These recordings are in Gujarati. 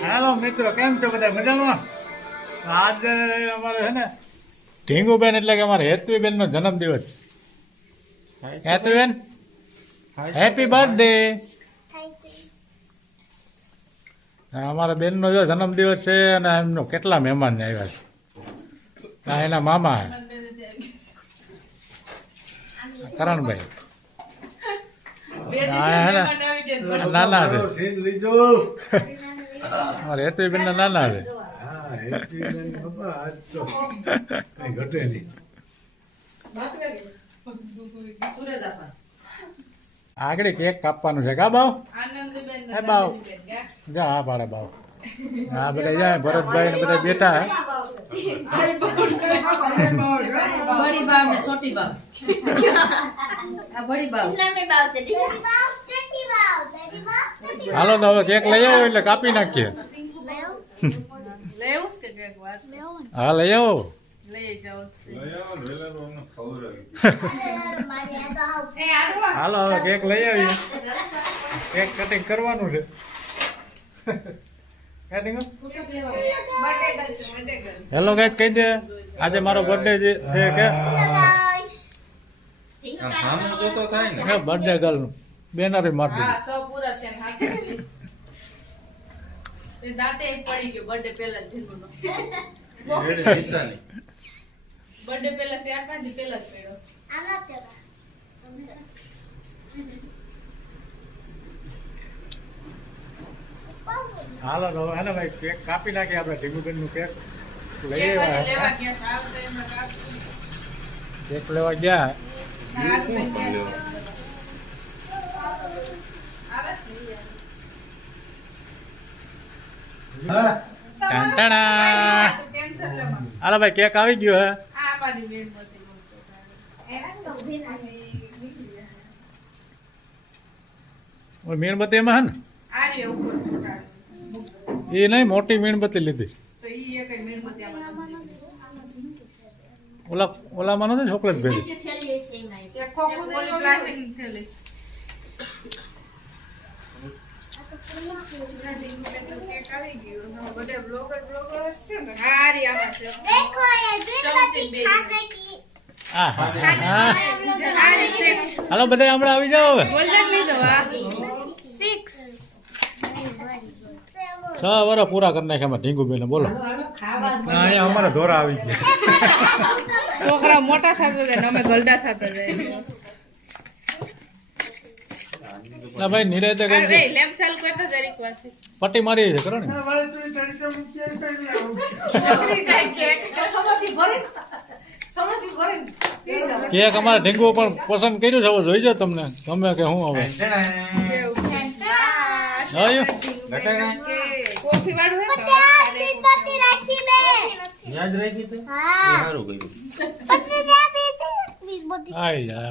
હેલો મિત્રો, કેમ છો બધા? મજામાં? આજે અમારે છે ને ઢીંગુબેન એટલે કે અમારે હેતવીબેન નો જન્મદિવસ. હેતવીબેન, હેપી બર્થડે. અમારા બેન નો જો જન્મદિવસ છે અને એમનો કેટલા મહેમાન આવ્યા છે. આ એના મામા કરણભાઈ નાના છે. અમારે હેતવીબેન ના નાના છે. આગળ કેક કાપવાનું છે. કા બાવ? હે બાવ જા. હા પાડે બાવ. હા બધા જાય. ભરતભાઈ ને બધા બેઠા. बड़ी बाव में छोटी बाव आ बड़ी बाव नामे बाव से छोटी बाव बड़ी बाव હાલો તો હવે કેક લઈ આવો એટલે કાપી નાખીએ. ले उसके केक वाट હા લઈ આવો. ले जाओ હાલો હવે કેક લઈ આવીએ. કેક કટિંગ કરવાનું છે. હેલો ગાઈસ કહી દે, આજે મારો બર્થડે છે કે બર્થડે ગર્લ નું બેનર મારી દીધું. हां सब पूरा से हाथ ये दांते एक पड़ी गयो बर्थडे पहला ढींगो नो बर्थडे पहला से 8 दी पहला पेड़ो आना तेरा હાલો તો હે ને ભાઈ કેક કાપી નાખીએ આપણે. ઢીંગુબેન નું કેક લઈ केक આવ્યા. लेवा गया साव तो एमा काप કેક લેવા ગયા. हाथ में गया ટાંટાણા. હાલો ભાઈ કેક આવી ગયો હે. મીણબત્તી એમાં હે ને એ નહીં, મોટી મીણબત્તી લીધી. ઓલામાં નથી ચોકલેટ ભેગી. હાલો બધા હમણાં આવી જાઓ હવે. 6 વર્ષ પૂરા કરી નાખ્યા ઢીંગુબેન. બોલો અહીંયા અમારા ધોરા આવી ગયા. છોકરા મોટા થતા જાય અમે ગલડા થતા જાય ના ભાઈ નિરાતે કઈ અરે લેમ્પ ચાલુ કરતો જરીક વાત પટ્ટી મારી છે કરો ને. કેક અમારે ઢીંગુ પણ પસંદ કર્યું છે. હવે જોઈ જાઓ તમને ગમે કે હું હવે કોફી વાળું હે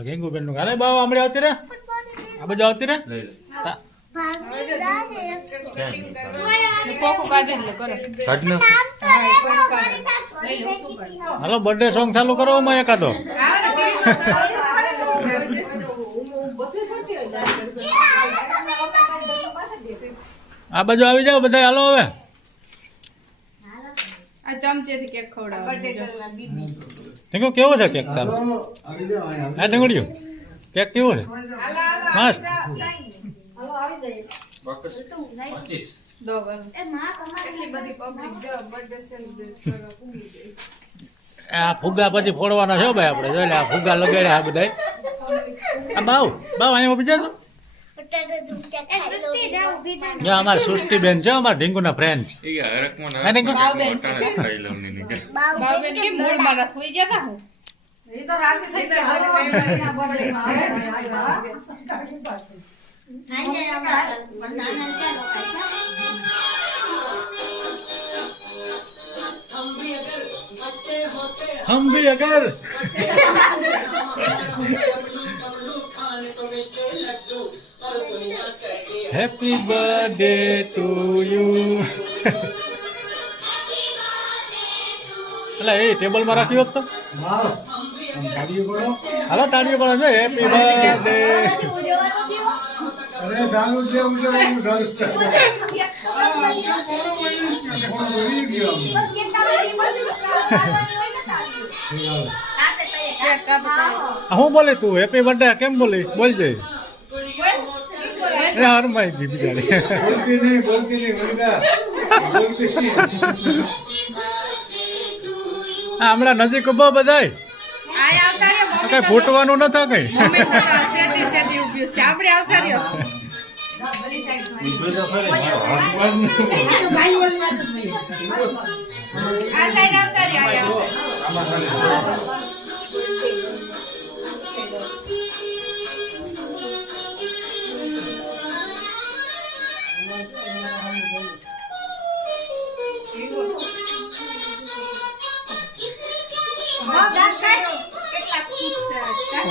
ઢીંગુબેન નું અરે બાબા હમણાં આવતી રે. આ બાજુ આવતી રે. પોકો કાઢી લે કરો હાલો બર્થડે સોંગ ચાલુ કરો માં એકાદો. આ બાજુ આવી જાઓ બધા. હાલો હવે આ ચમચેથી કેક ખવડાવો ઢીંગુ કેવો છે કેક તારો? હા ઢીંગુડિયું કેક કેવો છે? મસ્ત. દો બન એટલી બધી પબ્લિક જો બર્થડે સેલિબ્રેટ કરવા પૂગી ગઈ આ ફુગ્ગા પછી ફોડવાના છે ભાઈ આપણે. જોઈ લે આ ફુગ્ગા લગાડ્યા આ બધા. આ બાવ અહીંયા ઉભી જા. અમારે સૃષ્ટિબેન છે, અમારા ઢીંગુના ફ્રેન્ડ. બાવબેન કે મૂળ મારા થઈ ગયા તા હું એ તો રાતે થઈ ગયા બર્થડે हम भी अगर हैप्पी बर्थडे टू यू. એટલે એ ટેબલ માં રાખ્યો તો હાલો તાળીઓ પડો છે. Happy birthday. અરે સારું છે ઉજવવાનું ચાલુ હું બોલી તું હેપી બર્થડે કેમ બોલી બોલજે એ હરમાઈ ગઈ બિચારી બોલતી નહીં વનિતા બોલતી નહીં. આ હમણાં નજીક ઉભો બધાય કઈ ફૂટવાનું નતા કઈ ઊભી તો ખરી, મારો હાથ બાર નહીં. આમાં ખાલી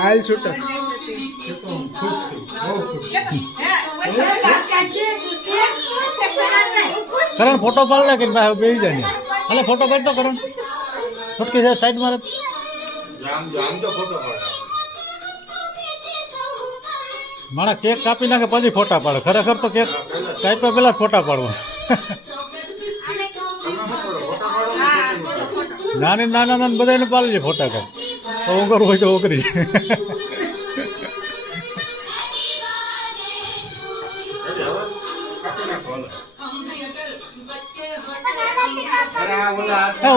હાલ છૂટક તો હું ખુશ છું, બહુ ખુશ. કરણ ફોટો પાડ લે કે બેસી જાય ને એટલે ફોટો પાડ તો કરણ ફટકી છે સાઈડ મારે આમ તો ફોટો પાડે. માણા કેક કાપી નાખે પછી ફોટા પાડે ખરેખર તો કેક કાપ્યા પહેલા જ ફોટા પાડવા નાની નાના બધાને પાડજે ફોટા કાંઈ તો ઓગર હોય તો ઓગરી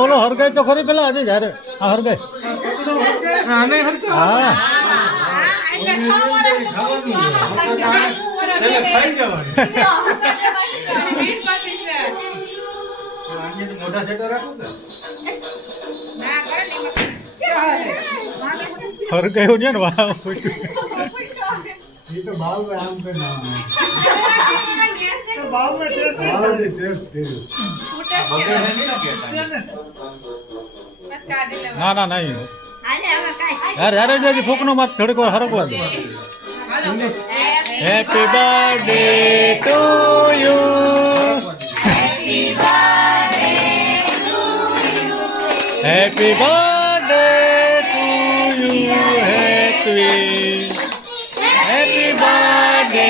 ઓલો હરગાય તો ખરી પેલા હજી જ્યારે આ હરગાય હા છેલ્લે ખાઈ જવાનું. મોઢા સેટો રાખું તો હરગાયું છે ને વાહ એ તો બાવમાં આમ તો ના બાવમાં ટેસ્ટ કર્યું. ના ના નહીં યાર યાર હજી ફૂકનો માર થોડીક વાર હરગવા દો happy birthday to you happy birthday to you happy birthday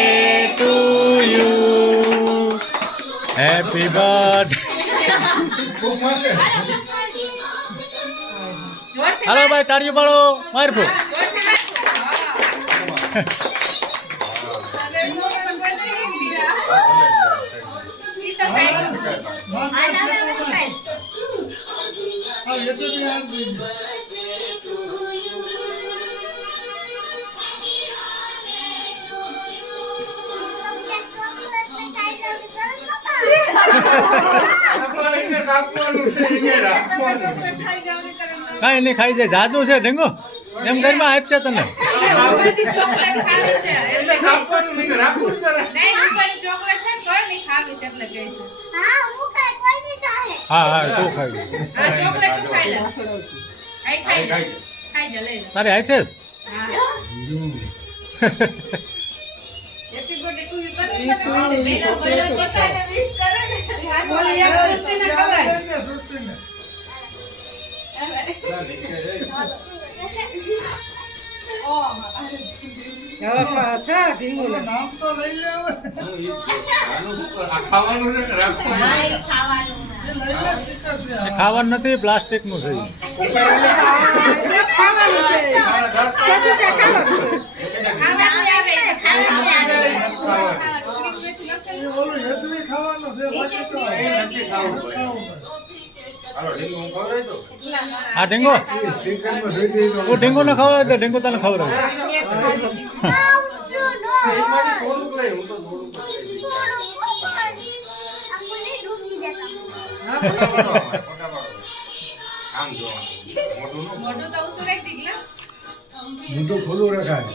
to you happy birthday હાલો ભાઈ તાળીઓ પાડો માર ફૂક કાંઈ નહીં ખાઈ જાય જાદુ છે ઢેંગો એમ ઘરમાં આપશે તને હા હા તું ખાઈ તારે આઈ ખાવાનું નથી પ્લાસ્ટિક નું છે આ ઢીંગો તું ઢીંગો ને ખવડાવે તો ઢીંગો તને ખવડાવે મોટું ખુલ્લું રખાય.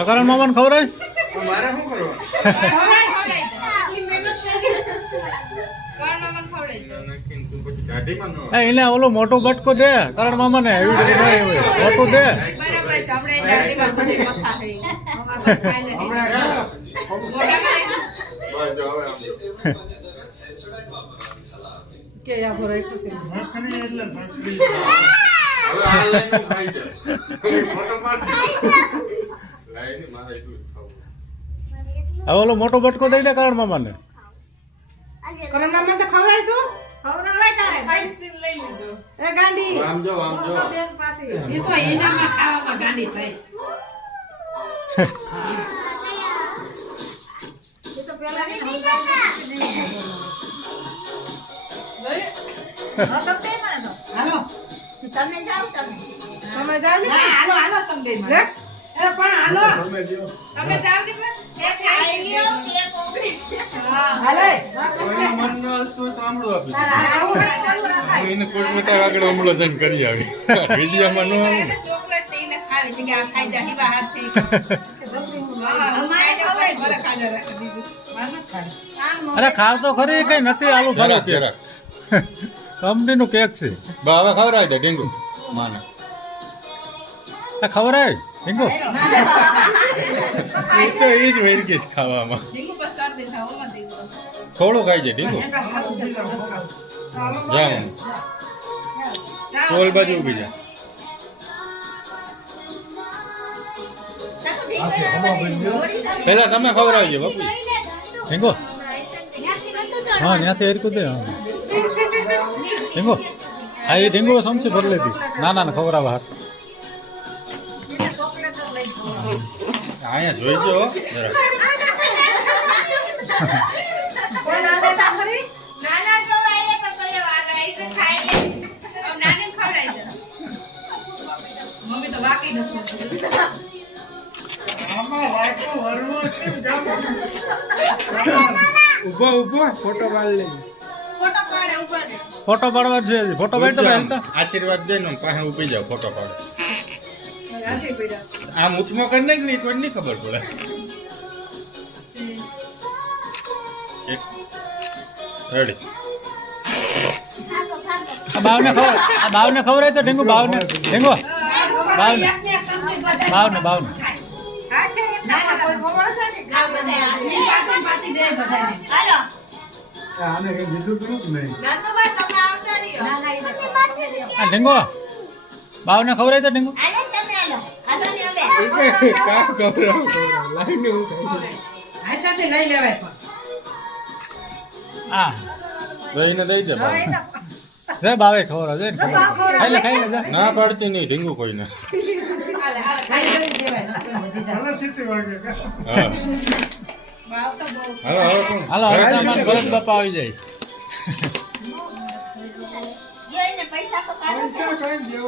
અકરણ મામાને ખવડાવે મારે શું કરવાનું? એને ઓલો મોટો બટકો દે કરણ મામા ને મોટું દે હવે આ લાઈન ખાઈ જાય ફોટો પાડ લાઈન મારે એટલું જ ખાવું હવે ઓલો મોટો બટકો દઈ દે કરણ મામાને. કરણ મામા તો ખવડાય તું ખવડાવાય તારે. એ ગાંડી આમ જો એ તો એનામાં ખાવામાં ગાંડી થઈ. એ તો પેલા હા તો તે મને તો. હાલો તમે જાઓ તમે. તમે જાવ ને ના હાલો હાલો તમે બે લે. અરે પણ હાલો તમે જો તમે જાઓ ને પણ એ ખાઈ લ્યો કે કોકરી. હા હાલે કોઈનું મન ન હલતું તો આમળું આપી દે. આવું ચાલુ રખાય. એને કોઈ મોટા આગળ હમળો જઈને કરી આવી વિડીયોમાં ન આવે ને. ચોકલેટ લઈને ખાવે છે કે આ ખાઈ જા હીવા હાથથી ખાઈ જા પછી ભલે ખાજા રાખે બીજું અરે ખાવ તો ખરી કઈ નથી આલુ ફાલો જરાક, કેક જરાક. કંપનીનું કેક છે. બા હવે ખવડાવી દે ઢીંગુ માને આ ખવડાય ઢીંગુ. એ તો એ જ વેરગીશ ખાવામાં ડીંગુ પસાર દે ખાવામાં દે થોડું ખાઈ જાય ઢીંગુ જા મમ્મી. કોલ બાજુ ઊભી જા પેલા તમે ખવડાવજો બાપુ ઢીંગુ હા ત્યાંથી એરકું દે હા ઢીંગુ હા એ ઢીંગુ સમસી ભરી લીધી ના ખવડાવવા હાથ. અહીંયા જોઈજો જરાક. નાની ખવડાવી દે મમ્મી તો વાકી નથી ઊભો ફોટો પાડ લે ફોટો પાડવા જ છે ફોટો પાડ તો હેલતા આશીર્વાદ દે ને પાસે ઊભી જાવ ફોટો પાડે આમ ઉચમો કરી નાખ ને કોઈ નહીં ખબર પડે રેડી આ બાવને ખવડાય તો ઢીંગુ બાવને ઢીંગુ બાવને હા છે એમ ના પણ ખવડાવતા ને ખા બધા ઈ સાકણ પાછી દે બધાને. હાલો આને કઈ બીજું કરું કે નહીં નાનોબા તમે આવતા રહ્યો. ના ના આ ઢીંગુ બાવને ખવડાય તો ઢીંગુ હાલો તમે હાલો હાલો ને હવે કા ખબર લાઈને હું ખાઈ હાથાથી લઈ લેવાય પણ આ દઈને દઈ દે બાપ. રે બાવે ખવડાવ દે ખાઈ લે જા. ના પાડતી નહીં ઢીંગુ કોઈને હાલે હાલે ખાઈ લઈ દેવાય નકર બધી જાય. હા વાવ તો બહુ હવે કોણ હાલો હવે સામાન ભરત બાપા આવી જાય. જોઈને પૈસા તો કાઢો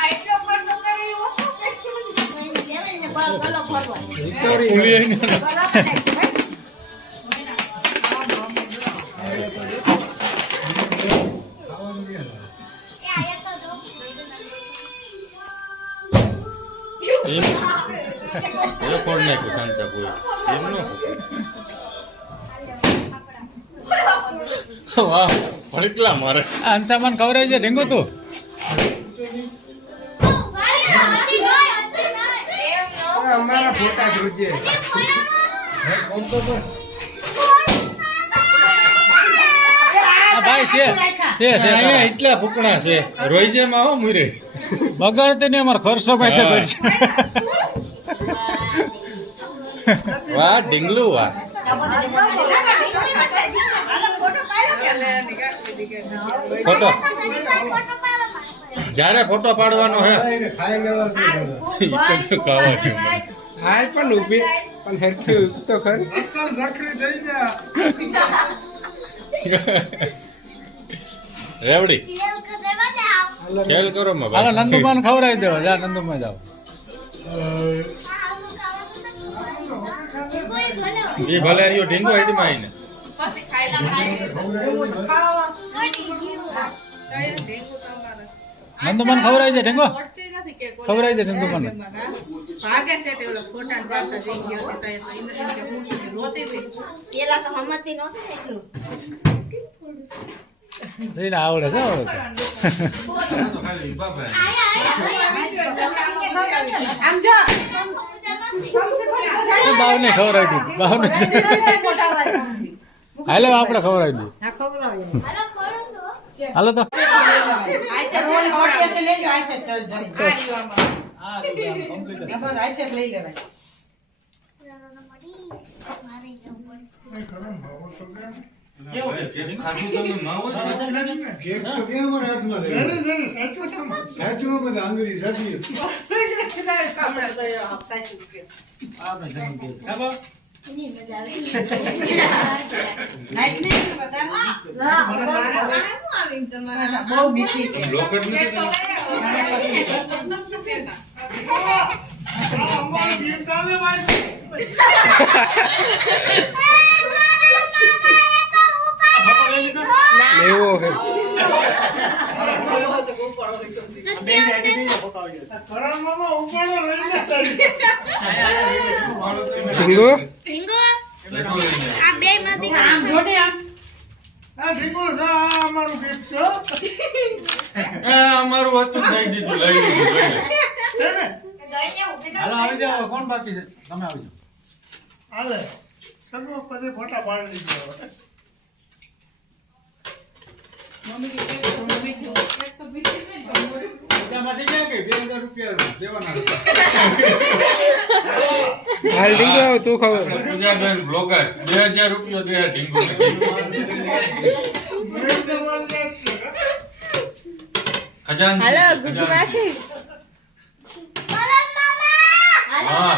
આ એટલો ખર્ચો કરે એ વસ્તુ છે લેવાય ને ગલો ફરવા ખુલી આઈને એમ એ કોણ નાખ્યું શાંતા કોઈ એમ નો વાહ ભડકલા મારે આ અંસામાન ખવડાવી છે ઢીંગુ તું અમારા ફોટા જોજે આ ભાઈ છે અહીંયા એટલા ફૂકણા છે રોઈજેમાં હો મુરે બગાડતી ને અમારે ખર્ચો પાછો કરશે. વાહ ઢીંગલું વાહ ફોટો જ્યારે ફોટો પાડવાનો હે ઈ તો ખાવા જેવું. હાલ પણ ઊભી પણ હરખી ઊભી તો ખરી રેવડી ખેલ કરો માં હાલો ભાઈ નંદુમાન ખવડાવી દેવા જા નંદુમાં જાઓ. એ ભલે રહ્યો ઢીંગો હેડીમાં આવીને પછી ખાઈલા ખાઈ ઢીંગુ તમારે નંદુમાન ખવડાવી છે ઢીંગો પડતી નથી કે કોઈ ખવડાવી દે નંદુમાન ભાગે છે તે ઓલો ફોટા ને પાડતા જઈ ગયા હતા તો ઇન્દ્ર એમ કે હું છે તે રોતી હતી પેલા તો હમતી નહોતી ને એટલું જઈને આવડે છે આવડે છે. આમ જો એ બાવને ખવડાવી દીધી બાવને હાલે આપણે ખવડાવી દીધી. આ ખબર હાલો તો આ તે ઓલી બોલ મોટી છે લઈ લો આ છે ચલ જરી આ યુવામાં આ કમ્પ્લીટ આ બસ આ છે લઈ લેવાય ખાધું તમે માવો જ કેક તો કેમ અમારા હાથમાં છે? સાચું બધા આંગળી સાચી. નાઈટ ને બતા બહુ મીઠી છે લોકટ નથી તમે લેવો હે ઢીંગો લેખો લઈને આમ જોડે આમ અમારું હતું જ દઈ દીધું લઈ લીધું લઈ લે હાલો આવી જાઓ કોણ બાકી છે તમે આવી જાઓ માંથી ક્યાં ગઈ 2000 રૂપિયા દેવાના હાલ ઢીંગો તું ખબર પૂજાબેન બ્લોગર 2000 રૂપિયા દે ઢીંગુ ખજાનચી હાલો ખજાનચી. ગુડુ માસી હા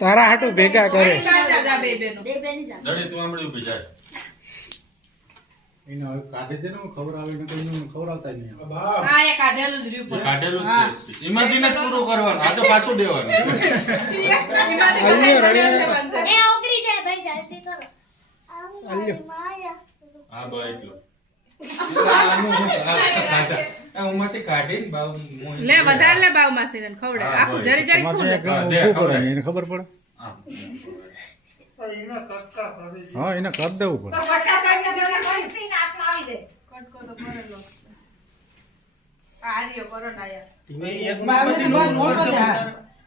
તારા હાટુ ભેગા કરે જા બે બેનો દડી તું આમળી ઉભી જાય એને હવે કાઢી દે ને હું ખબર આવે ને કોઈ ખવડાવતા જ નહીં બાપ. આ એક કાઢેલું જ રહ્યું એ પણ કાઢેલું જ છે એમાંથી જ પૂરું કરવાનું આ તો પાછું દેવાનું અલ્યો રળિયો હા તો એટલું ઉમાંથી કાઢીને બાવ મોહી લે વધારે લે બાવ માસી ને ખવડે હા, આખું હોય. જરી જરી શું લે હા, દે, ઊભું કરે ખવડાય. એને ખબર પડે આમ. હા એને કરી દેવું પડે ફટકા કાઢી દેવાના કોઈ હાથમાં આવી જાય કટકો તો ભરેલો છે. આ રહ્યો પરોઠા યાર બાવને બસ મોટો છે હા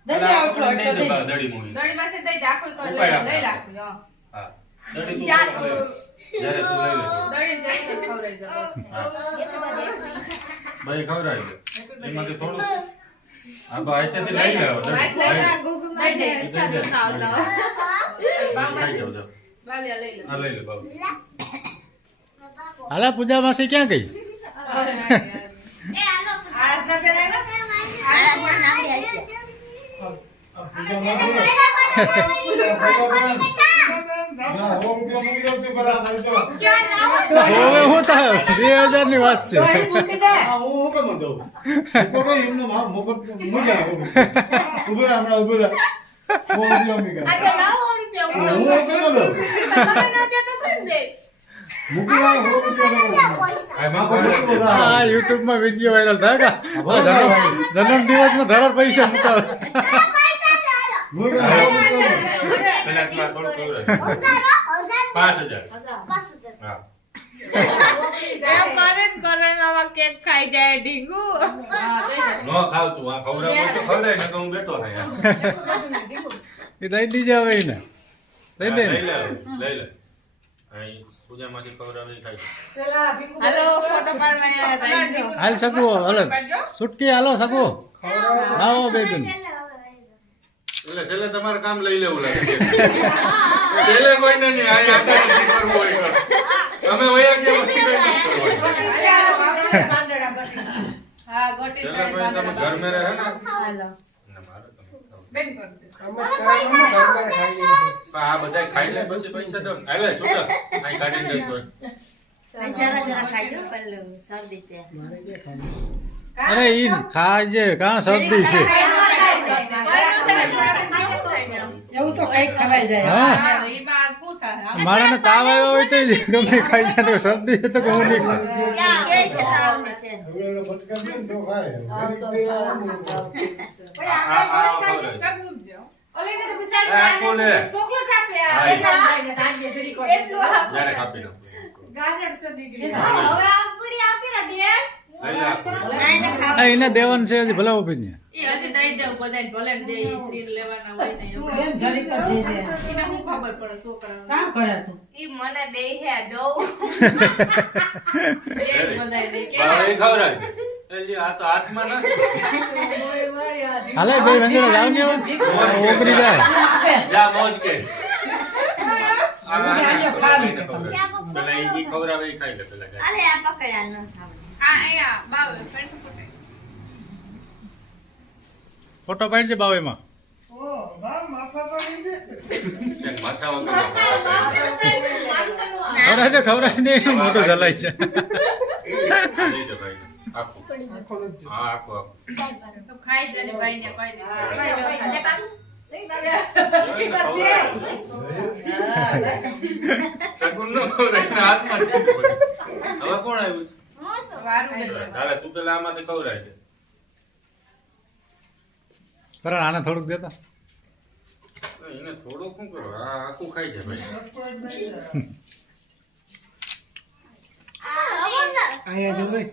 દઈ દે આટલો એટલો દઈ દડી મોહી દડી પાસે દઈ દે આખું તો ઉપાય લઈ આપણા. રાખજો હા. હા દડી તું ચાર લે. જ્યારે તું લઈ લે દડી જઈ તો ખવડાવી દો બસ હા ભાઈ ખવડાવી દે એમાંથી થોડું હા ભાઈ અહીંથી લઈ લે હવે. વાત લઈ લે દઈ દે દઈ દે. બાવ લઈ માસી જાઓ, જાઓ. બાલિયા લઈ લે આ લઈ લે બાબુ હાલા પૂજા માસી ક્યાં ગઈ આરાધના પેરાય ના, 100 રૂપિયા મૂકી દો તે પેલા મારી દો. હવે હું થાય 2000 ની વાત છે દહીં મૂકી દે હા, હું કેમ દઉં? ઉપર ભાઈ એમને માર મફત મજા આવે. ઉભી રહે, હમણાં ઉભી રહે. 100 રૂપિયા મૂકી દે. હું કેમ દઉં? મૂકી દે, 100 રૂપિયા દઉં. આ માં ખવડાવી. આ યુટ્યુબ માં વિડિયો વાયરલ થાય કા જન્મ દિવસ માં ધરાર પૈસા મુકાવે મૂકી દે, 100 રૂપિયા દઉં. પેલા એટલા થોડું ખવડાવી. 5000 હા નો ખાવ તું આ ખવડાવ તો ખવડાય ને તો હું બેઠો થાય એ દઈ દીજે હવે એને દઈ દે લઈ લે લઈ લે અહીં પૂજામાંથી ખવડાવી ખાય પેલા ભીખુ હાલ શકું હલો છૂટકી હાલો શકું આવો બેબી એટલે છેલ્લે તમારે કામ લઈ લેવું લાગે છેલ્લે કોઈને નહીં આ આપણે નથી કરવું હોય તો. અમે વયા ગયા પછી કઈ નથી કરવું હોય. હા ગોટી છેલ્લે કોઈ તમે ઘર મેં રહે ને ને મારે તમે ખાવ. બેન કર દે આ બધા ખાઈ લે પછી પૈસા દો હાલે છૂટા અહીં કાઢીને દઈ દો. અરે ઈ ખાજે કાં શરદી છે એવું તો કઈક ખવાઈ જાય હા એમાં શું થાય મારાને તાવ આવ્યો હોય તો ગમે ખાઈ જાય તો શરદી છે તો હું નહીં ખાય હવે બટકા દે ને તો ખાય. ઘડીક દે. આ ખવડાવી. સગું ઓલીને તો બિચારી આ કોલે. ચોકલેટ આપે હા, આ ભાઈને તાંજે ફરી કોઈ જ્યારે કાપી નાખો. ગાજર સે દીકરી હા. હવે આ પૂરી આવતી ને બેન લઈ લે આપો. આ એને દેવાનું છે હજી ભલે ઊભી છે. એ હજી દઈ દઉં બધાને ભલે ને દે સીર લેવાના હોય ને એવું. બેન જરીક જ દે છે. એને શું ખબર પડે છોકરાઓને કામ કરે તું એ બધાય દે કે બાવા એ ખવડાવી દે. એટલે આ તો હાથમાં ના હાલે બે રંગીલા જાવ ને ઓગરી જાય. જા મોજ કે ખાવી પેલા ઈ ખવડાવે ઈ ખાઈ લે પેલા ગાય. આ અહીંયા બાવ પેન્ટ ફૂટે. ફોટો પાડજે બાવેમાં. શેક માથા વગર ખવડાવી દે શું મોટું જલાય છે. લઈ દે ભાઈ આખું. હા આખું તો ખાઈ જને ભાઈને પાઈ લે. સગુન નો ખવડાવીને હાથમાં જ દીધું બધું. હવે કોણ આવ્યું છે? વારું લે. તારે તું પેલા આમાંથી ખવડાવી દે. કરણ આને થોડુંક દેતા. એને થોડુંક શું કરો આ આખું ખાઈ જાય ભાઈ. અહીંયા જો ભાઈ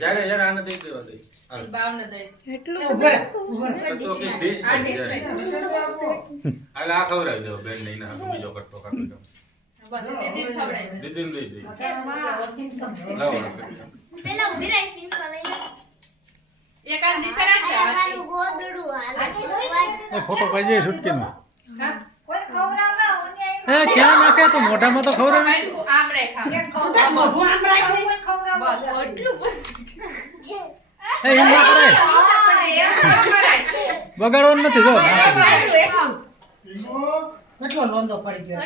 જ્યારે યાર આને દઈ દેવા દે. હાલ. બાવને દઈશ. ઉભા રહે. તો કંઈક ડીશ આ બની ડીશ જાય. લઈ. હાલ આ ખવડાવી દેવો બેન ને એના હાથે બીજો કરતો કાપી દો. બસ દીદીને ખવડાવી દે. દીદીને દઈ દઈ. લાવો એક આ દિશા રાખજે. એ ફોટો પાડજે છૂટકીનો. એ ક્યાં નાખે તો મોઢામાં તો ખવડાવે. ભાઈ આમ રે ખા. મોઢું આમ રાખીને બસ એટલું. એ એમ ના કરાય. બગાડવાનું નથી જો. કેટલો લોંદો પડી ગયો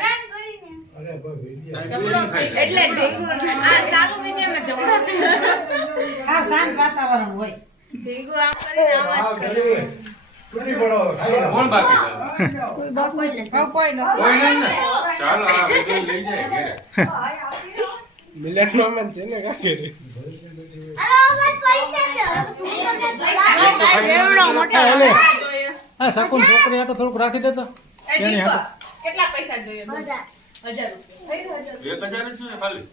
એટલે ઢીંગુ આ સારું વિડિયોમાં જમવા આ શાંત વાતાવરણ હોય ઢીંગુ આમ કરીને આવાજ કરે. કોણ બાકી છે? કોઈ ન કોઈ નથી ને? ચાલો આ બધું લઈ જાય ઘરે. મિલન મામા છે ને કાકે હા શકુન છોકરી હાટે થોડુંક રાખી દેતો. તેની હાટે. કેટલા પૈસા જોઈએ? 1000 રૂપિયા. 1000 જ જોઈએ ખાલી.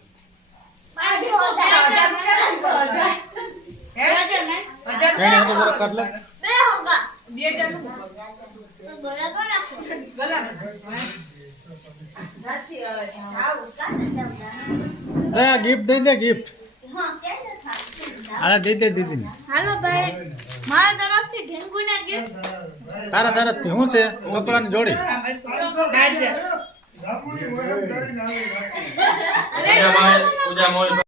હે? 1000 તેની હાટે જરાક કાઢ લે. 2000 નું ગલા એ આ ગિફ્ટ દઈ દે ગિફ્ટ. આને દઈ દે દીદીને. હાલો ભાઈ મારા તરફથી ઢીંગુને ગિફ્ટ તારા તરફથી શું છે? કપડાની જોડી. એડ્રેસ. પૂજા મોય